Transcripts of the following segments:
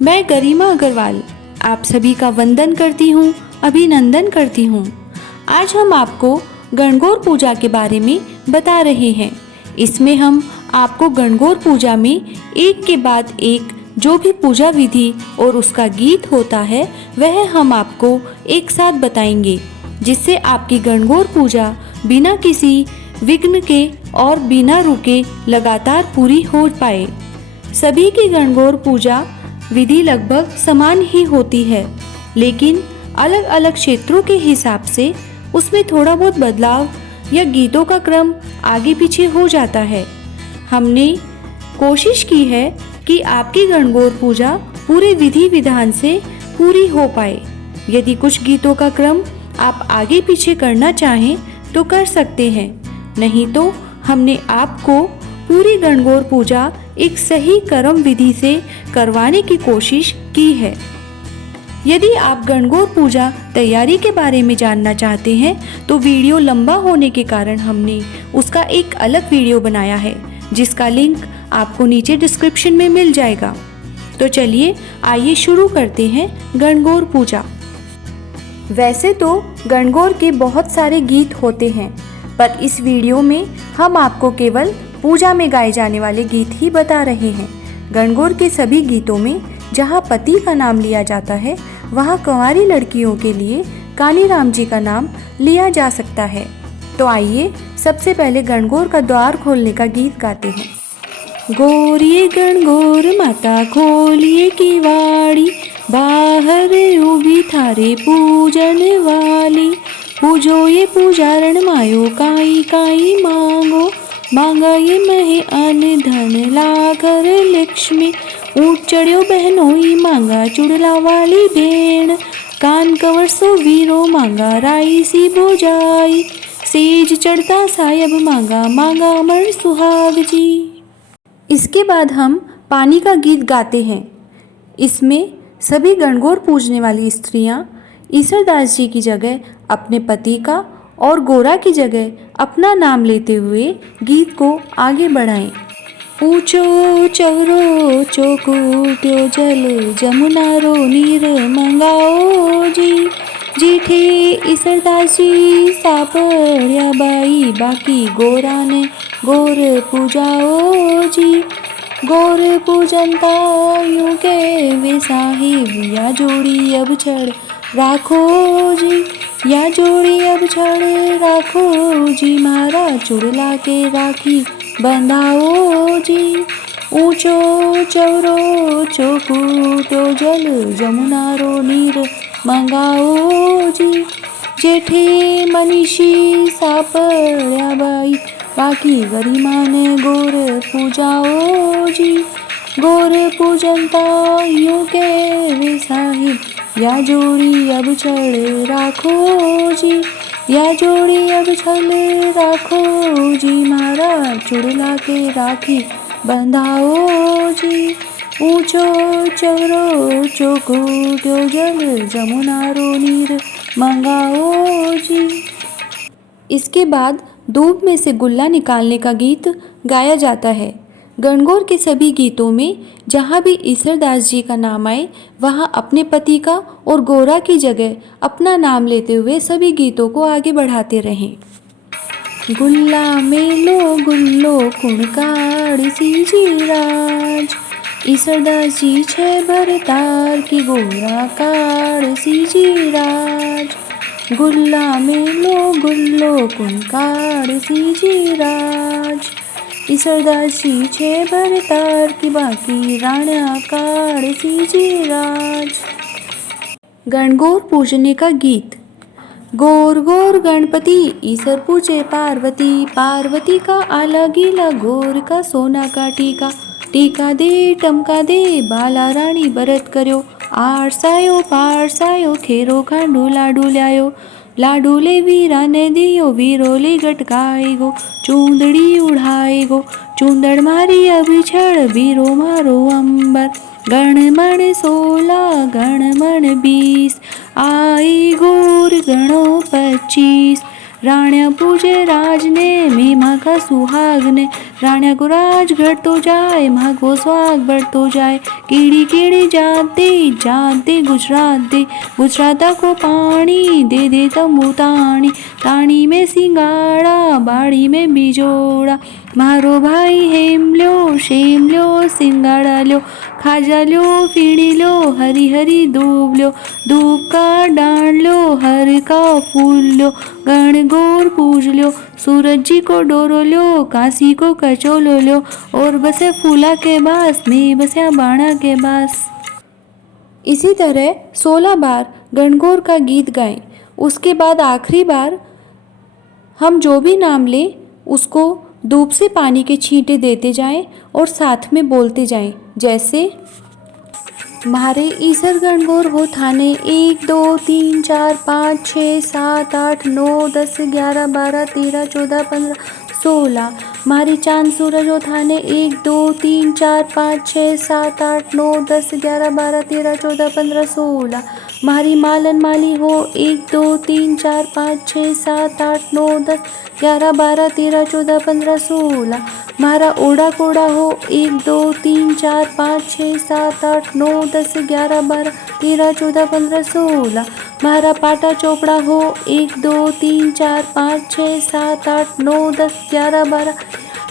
मैं गरिमा अग्रवाल आप सभी का वंदन करती हूँ, अभिनंदन करती हूँ। आज हम आपको गणगौर पूजा के बारे में बता रहे हैं। इसमें हम आपको गणगौर पूजा में एक के बाद एक जो भी पूजा विधि और उसका गीत होता है वह हम आपको एक साथ बताएंगे, जिससे आपकी गणगौर पूजा बिना किसी विघ्न के और बिना रुके लगातार पूरी हो पाए। सभी की गणगौर पूजा विधि लगभग समान ही होती है, लेकिन अलग अलग क्षेत्रों के हिसाब से उसमें थोड़ा बहुत बदलाव या गीतों का क्रम आगे पीछे हो जाता है। हमने कोशिश की है कि आपकी गणगौर पूजा पूरे विधि विधान से पूरी हो पाए। यदि कुछ गीतों का क्रम आप आगे पीछे करना चाहें तो कर सकते हैं, नहीं तो हमने आपको पूरी गणगौर पूजा एक सही कर्म विधि से करवाने की कोशिश की है। यदि आप गणगौर पूजा तैयारी के बारे में जानना चाहते हैं तो वीडियो लंबा होने के कारण हमने उसका एक अलग वीडियो बनाया है, जिसका लिंक आपको नीचे डिस्क्रिप्शन में मिल जाएगा। तो चलिए आइए शुरू करते हैं गणगौर पूजा। वैसे तो गणगौर के बहुत सारे गीत होते हैं, पर इस वीडियो में हम आपको केवल पूजा में गाए जाने वाले गीत ही बता रहे हैं। गणगौर के सभी गीतों में जहाँ पति का नाम लिया जाता है, वहाँ कुंवारी लड़कियों के लिए कालीराम जी का नाम लिया जा सकता है। तो आइए सबसे पहले गणगौर का द्वार खोलने का गीत गाते हैं। गोरिये गणगौर माता खोलिए किवाड़ी, बाहर उभी थारे पूजन वाली। पूजो ये पूजारण मायो काई काई मांगो, मांगा ये महे अन धन लाकर लक्ष्मी। ऊँट चढ़्यो बहनोई मांगा चुड़ला वाली भेण, कान कवर सो वीरो मांगा राई सी भोजाई। सेज चढ़ता सायब मांगा मांगा अमर सुहाग जी। इसके बाद हम पानी का गीत गाते हैं। इसमें सभी गणगौर पूजने वाली स्त्रियां ईसरदास जी की जगह अपने पति का और गोरा की जगह अपना नाम लेते हुए गीत को आगे बढ़ाएं। ऊंचो चौरो चौकुट्यो जल जमुना रो नीर मंगाओ जी। जीठे ईसरदास जी सापड़िया बाई, बाकी गोरा ने गौर पूजाओ जी। गौर पूजनता यूं के वे साहिब, या जोड़ी अब छड़ राखो जी। या जोड़ी अब छड़ राखो जी, मारा चुड़ला के राखी बंधाओ जी। ऊंचो चौरो चौकुट्यो जल जमुना रो नीर मंगाओ जी। जेठे मनीषी सापड़िया बाई, बाकी गरिमा ने गौर पूजाओ जी। गौर पूजनता यूं के वे साहिब, या जोड़ी अब छड़ राखो जी। या जोड़ी अब छड़ राखो जी, मारा चुड़ला के राखी बंधाओ जी। ऊंचो चौरो चौकुट्यो जल जमुना रो नीर मंगाओ जी। इसके बाद दूब में से गुल्ला निकालने का गीत गाया जाता है। गणगौर के सभी गीतों में जहाँ भी ईसरदास जी का नाम आए, वहाँ अपने पति का और गोरा की जगह अपना नाम लेते हुए सभी गीतों को आगे बढ़ाते रहें। गुल्ला मेलो गुल्लो कुणकाड़ सीजी राज, ईसरदास जी छे भरतार की गोरा काड़ सीजी राज। गुल्ला मेलो गुल्लो कुणकाड़ सीजी राज, ईसरदास जी छे भरतार की बाकी राणा काड़ सीजी राज। गणगौर पूजने का गीत। गौर गौर गणपति ईसर पूजे पार्वती, पार्वती का आला गीला गौर का सोना का टीका। टीका दे टमका दे बाला रानी बरत कर्यो, आरसायो पारसायो खेरो खांडो लाडू ल्यायो। लाडू ले वीरा ने दियो वीरो ले गटकाए गो, चूंदड़ी उड़ाए गो चूंदड़ मारी अभी छड़ वीरो मारो अंबर। गण मण 16 गण मण 20, आई गौर गणो 25, राण्या पूजे राज ने में माँ का सुहाग ने। राण्या को राज घटतो जाए माँ को सुहाग बढ़तो जाए। कीड़ी कीड़ी जात दे गुजरात को पानी दे दे तंबू ताणी। ताणी में सिंगाड़ा बाड़ी में बिजोड़ा। मारो भाई हेम ल्यो शेम ल्यो सिंगाड़ा ल्यो। खाजा ल्यो फीणी ल्यो हरी हरी दूब ल्यो। दूब का डांड ल्यो हर का फूल ल्यो। गण गौर पूज ल्यो सूरज जी को डोरो ल्यो। काशी को कचोलो ल्यो और बसे फूला के बास में बस्या बाणा के बास। इसी तरह 16 बार गणगौर का गीत गाएं। उसके बाद आखिरी बार हम जो भी नाम लें उसको धूप से पानी के छींटे देते जाएं और साथ में बोलते जाएं। जैसे मारे ईसर गणगौर हो थाने 1 2 3 4 5 6 7 8 9 10 11 12 13 14 15 16। मारी चांद सूरज हो थाने 1 2 3 4 5 6 7 8 9 10 11 12 13 14 15 16। मारी मालन माली हो 1 2 3 4 5 6 7 8 9 10 11 12 13 14 15 16। मारा ओड़ा कोड़ा हो 1 2 3 4 5 6 7 8 9 10 11 12 13 14 15 16। मारा पाटा चोपड़ा हो 1 2 3 4 5 6 7 8 9 10 11 12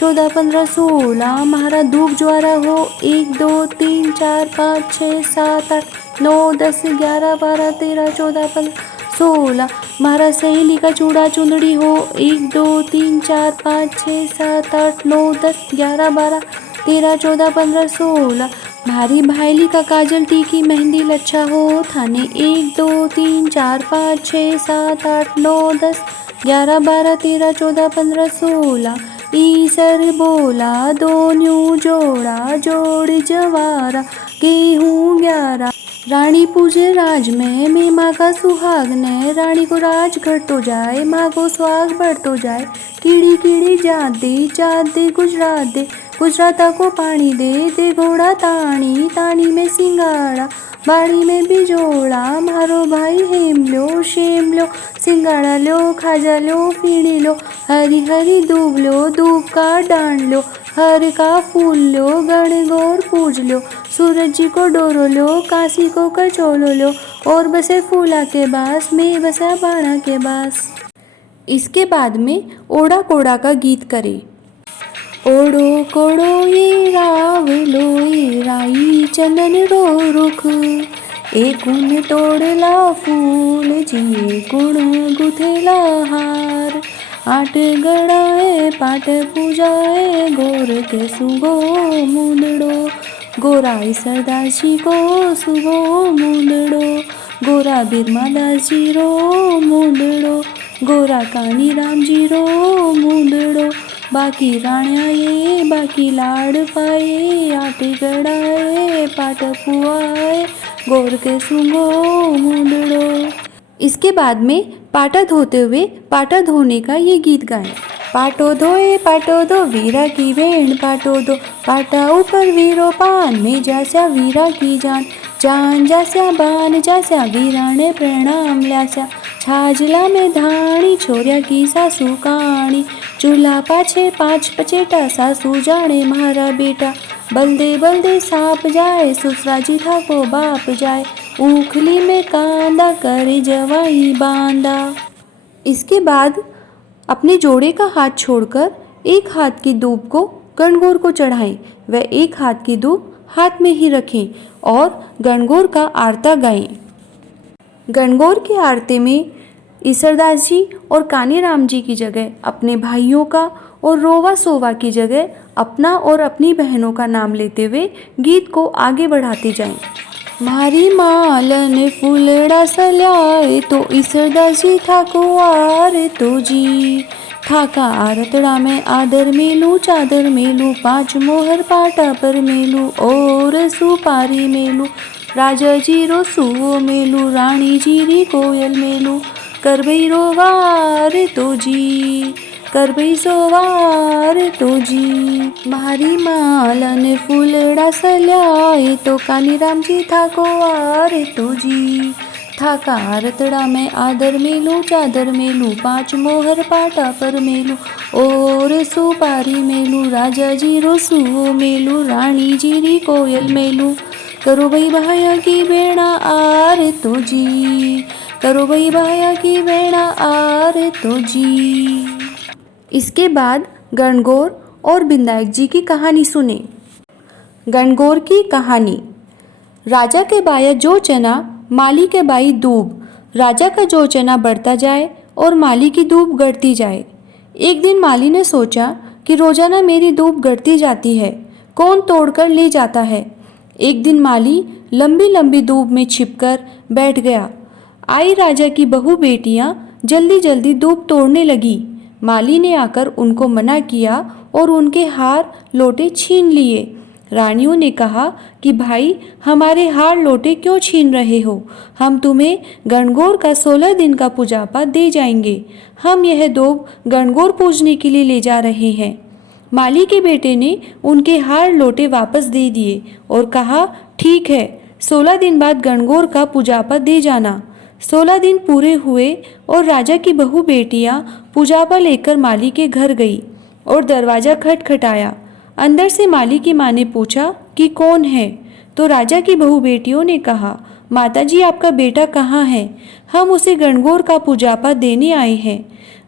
14 15 16। मारा धूप ज्वारा हो 1 2 3 4 5 6 7 8 9 10 11 12 13 14 15 16। मारा सहेली का चूड़ा चुंदड़ी हो 1 2 3 4 5 6 7 8 9 10 11 12 13 14 15 16। मारी भाईली का काजल टीकी मेहंदी लच्छा हो थाने 1 2 3 4 5 6 7 8 9 10 11 12 13 14 15 16। ईसर बोला दोन्यू जोड़ा जोड़ जवारा गेहूँ 11। रानी पूजे राज में माँ का सुहाग ने। रानी को राज घटतो जाए माँ को सुहाग बढ़तो जाए। कीड़ी कीड़ी जात दे गुजरात को पानी दे दे घोड़ा ताणी। ताणी में सिंगाड़ा बाड़ी में बिजोड़ा। मारो भाई हेम ल्यो शेम ल्यो सिंगाड़ा ल्यो। खाजा ल्यो फीणी ल्यो हरी हरी दूब ल्यो। दूब का डांड ल्यो हर का फूल ल्यो। गण गौर पूज ल्यो सूरज जी को डोरो ल्यो। काशी को कचोलो ल्यो और बसे फूला के बास में बसा बाणा के बास। इसके बाद में ओड़ा कोड़ा का गीत करें। ओड़ो कोड़ो ये रावलो ये राई चंदन रो रुख। एक उन तोड़ला फूल जी गुण गुथेला हार। आट गड़ाए पाट पूजाए गोर के सुगो मुंदड़ो। गोराई सरदास जी को सुगो मुंदड़ो। गोरा बिरमा दास जी रो मुंदड़ो। गोरा कानी राम जी रो मुंदड़ो। बाकी राण्या ये बाकी लाड पाए। आटे गड़ाए पाट पुआए गोर के सुगो मुंदड़ो। इसके बाद में पाटा धोते हुए पाटा धोने का ये गीत गाएं। पाटो दो वीरा की भेंड़ पाटो दो। पाटा ऊपर वीरो पान में जास्या वीरा की जान। जान जास्या बान जास्या वीरा ने प्रणाम ल्यास्या। छाजला में धाणी छोरिया की सासू काणी। चूल्हा पाछे 5 पचेटा सासू जाने मारा बेटा। बलदे सांप जाए ससुरा जी था को बाप जाए। उखली में कांदा करे जवाई बांदा। इसके बाद अपने जोड़े का हाथ छोड़कर एक हाथ की दूब को गणगौर को चढ़ाएं व एक हाथ की दूब हाथ में ही रखें और गणगौर का आरता गाएं। गणगौर के आरते में ईसरदास जी और कानीराम जी की जगह अपने भाइयों का और रोवा सोवा की जगह अपना और अपनी बहनों का नाम लेते हुए गीत को आगे बढ़ाते जाएं। मारी मालन फूलड़ा सल्याए तो ईसरदास जी ठाको आरे तो जी। ठाका आरतड़ा में आदर मेलू चादर मेलू। 5 मोहर पाटा पर मेलू और सुपारी मेलू। राजा जी रो सुवो मेलू रानी जी री कोयल मेलू। कर भई रोवार तो जी कर भई सोवार तो जी। मारी मालन फूलड़ा सल्याए तो कानीराम जी था को आरे तो जी। थाका रतड़ा में आदर मेलू, चादर मेलू 5 मोहर पाटा पर मेलू, और सुपारी मेलू, राजा जी रोसू मेलू, रानी जीरी कोयल मेलू, करो भाई भाया की बेड़ा आरे तो जी, करो भाई भाया की बेड़ा आरे तो जी। इसके बाद गणगौर और बिंदायक जी की कहानी सुने। गणगौर की कहानी। राजा के बाया जो चना, माली के बाई दूब। राजा का जो चना बढ़ता जाए और माली की दूब गढ़ती जाए। एक दिन माली ने सोचा कि रोजाना मेरी दूब गढ़ती जाती है, कौन तोड़कर ले जाता है। एक दिन माली लंबी लंबी दूब में छिपकर बैठ गया। आई राजा की बहू बेटियां जल्दी जल्दी दूब तोड़ने लगी। माली ने आकर उनको मना किया और उनके हार लोटे छीन लिए। रानियों ने कहा कि भाई हमारे हार लोटे क्यों छीन रहे हो, हम तुम्हें गणगौर का 16 दिन का पूजापाठ दे जाएंगे। हम यह दूब गणगौर पूजने के लिए ले जा रहे हैं। माली के बेटे ने उनके हार लोटे वापस दे दिए और कहा ठीक है, 16 दिन बाद गणगौर का पूजापाठ दे जाना। 16 दिन पूरे हुए और राजा की बहू बेटियां पूजापा लेकर माली के घर गई और दरवाजा खटखटाया। अंदर से माली की माँ ने पूछा कि कौन है, तो राजा की बहू बेटियों ने कहा माताजी आपका बेटा कहाँ है, हम उसे गणगौर का पूजापा देने आए हैं।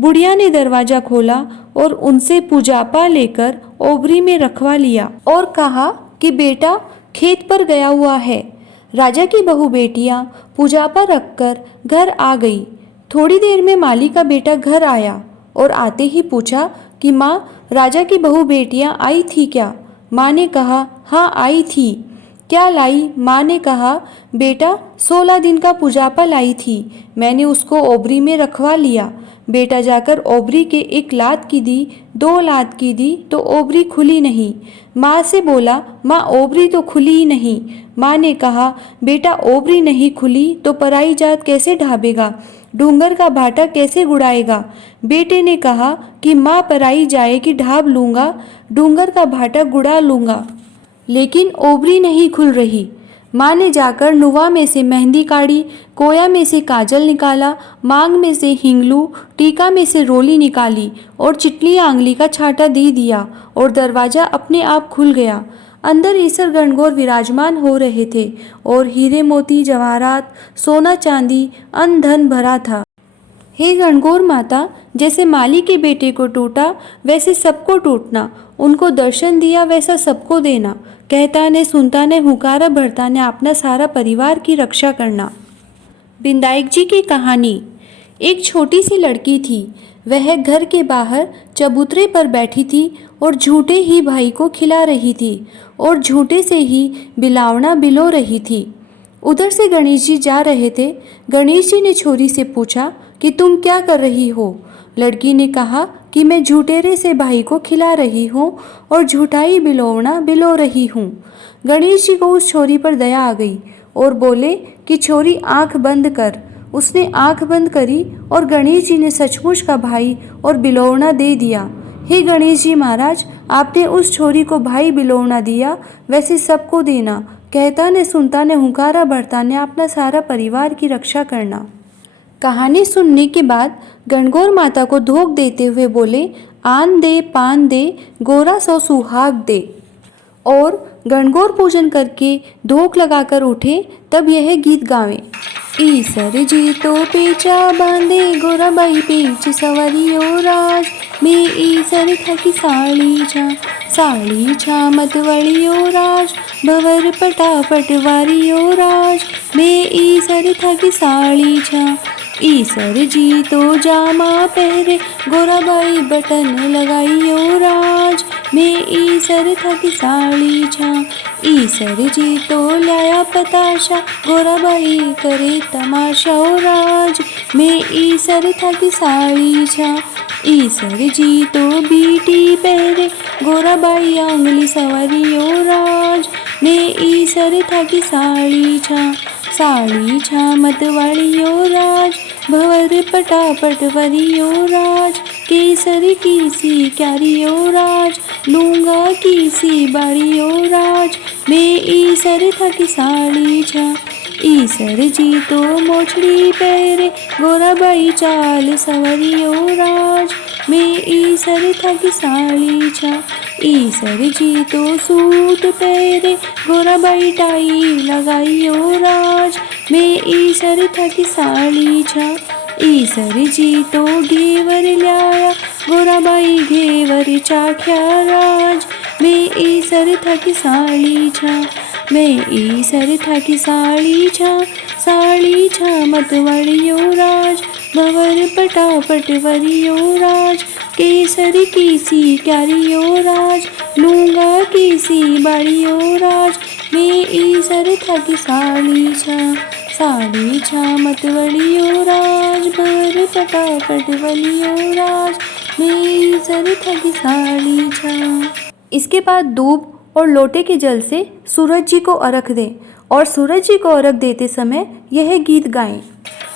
बुढ़िया ने दरवाजा खोला और उनसे पूजापा लेकर ओबरी में रखवा लिया और कहा कि बेटा खेत पर गया हुआ है। राजा की बहू बेटियां पूजापा रखकर घर आ गई। थोड़ी देर में माली का बेटा घर आया और आते ही पूछा कि माँ राजा की बहू बेटियां आई थी क्या। माँ ने कहा हाँ आई थी। क्या लाई? माँ ने कहा बेटा 16 दिन का पूजापा लाई थी, मैंने उसको ओबरी में रखवा लिया। बेटा जाकर ओबरी के 1 लात की दी, 2 लात की दी तो ओबरी खुली नहीं। माँ से बोला माँ ओबरी तो खुली ही नहीं। माँ ने कहा बेटा ओबरी नहीं खुली तो पराई जात कैसे ढाबेगा, डूंगर का भाटा कैसे गुड़ाएगा। बेटे ने कहा कि माँ पराई जाए कि ढाब लूँगा, डूंगर का भाटा गुड़ा लूँगा, लेकिन ओबरी नहीं खुल रही। माँ ने जाकर नुआ में से मेहंदी काढ़ी, कोया में से काजल निकाला, मांग में से हिंगलू, टीका में से रोली निकाली और चिटली आंगली का छाटा दे दिया और दरवाजा अपने आप खुल गया। अंदर ईसर गणगौर विराजमान हो रहे थे और हीरे मोती जवाहरात सोना चांदी अन्न धन भरा था। हे गणगौर माता, जैसे माली के बेटे को टूटा वैसे सबको टूटना, उनको दर्शन दिया वैसा सबको देना, कहता ने सुनता ने हुकारा भरता ने अपना सारा परिवार की रक्षा करना। बिंदायक जी की कहानी। एक छोटी सी लड़की थी, वह घर के बाहर चबूतरे पर बैठी थी और झूठे ही भाई को खिला रही थी और झूठे से ही बिलावना बिलो रही थी। उधर से गणेश जी जा रहे थे। गणेश जी ने छोरी से पूछा कि तुम क्या कर रही हो। लड़की ने कहा कि मैं झूठेरे से भाई को खिला रही हूँ और झूठाई बिलोवना बिलो रही हूँ। गणेश जी को उस छोरी पर दया आ गई और बोले कि छोरी आंख बंद कर। उसने आंख बंद करी और गणेश जी ने सचमुच का भाई और बिलोवना दे दिया। हे गणेश जी महाराज, आपने उस छोरी को भाई बिलोवना दिया, वैसे सबको देना, कहता ने सुनता ने हुंकारा भरता ने अपना सारा परिवार की रक्षा करना। कहानी सुनने के बाद गणगौर माता को धोख देते हुए बोले आन दे पान दे गोरा सो सुहाग दे। और गणगौर पूजन करके धोख लगाकर उठे तब यह गीत गावें। ईसर जी तो पेचा बांधे गोराबाई पेच सवारियो राज में ईसर थकी साड़ी छा मतवड़ियो राज भवर पटापट वारियो राज में ईसर थकी साड़ी छा। ईसर जी तो जामा पहरे गोराबाई बटन लगाइयो राज में ईसर थकी साड़ी छा। ईसर जी तो लाया पताशा गोराबाई करे तमाशा ओ राज में ईसर थकी साड़ी छा। ईसर जी तो बीटी पहरे गोराबाई आंगली सवारियो राज में ईसर थकी साड़ी छा मतवाड़ियो राज भवर पटापट वरियो राज केसर की सी क्यारियो राज लूंगा की सी बाड़ियो राज में ईसर थकी साड़ी छा। ईसर जी तो मोछड़ी पैरे गोराबाई चाल सवरियो राज में ईसर थकी साड़ी छा। ईसर जी तो सूट पैरे गोराबाई टाई लगाइयो राज में ईसर थकी साड़ी छा। ईसर जी तो घेवर ल्याया गोराबाई घेवर चाख्या राज में ईसर थकी साड़ी छा। मैं ईसर थकी साड़ी छा मतवड़ियो राज भंवर पटापट वरियो राज केसर की सी क्यारियो राज लूंगा की सी बाड़ियो राज मैं ईसर थकी साड़ी छा मतवड़ियो राज भंवर पटापट वरियो राज मैं ईसर थकी साड़ी छा। इसके बाद दूब और लोटे के जल से सूरज जी को अर्घ दें और सूरज जी को अर्घ देते समय यह गीत गाएं।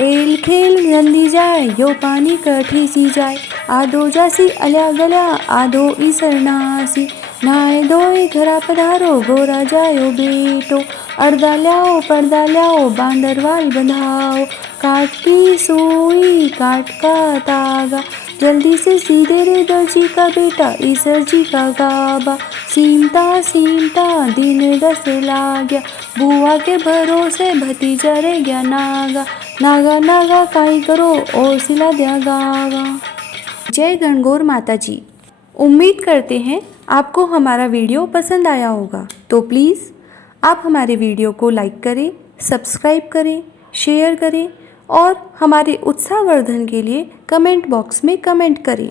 एल खेल नंदी जाए यो पानी कठी सी जाए आधो जासी अल्या गल्या आधो ईसर नासी नहाए धोए घरा पधारो गोरा जायो बेटो अर्धा ल्याओ पर्दा ल्याओ बांदरवाल बंधाओ काट की सुई काट का तागा जल्दी से सीधे रे दर्जी का बेटा ईसर जी का गाबा सीमता दिन दस लाग्या बुआ के भरोसे भतीजा रे गया नागा काई करो और सिला दिया गावा। जय गणगौर माता जी। उम्मीद करते हैं आपको हमारा वीडियो पसंद आया होगा, तो प्लीज़ आप हमारे वीडियो को लाइक करें, सब्सक्राइब करें, शेयर करें और हमारे उत्साहवर्धन के लिए कमेंट बॉक्स में कमेंट करें।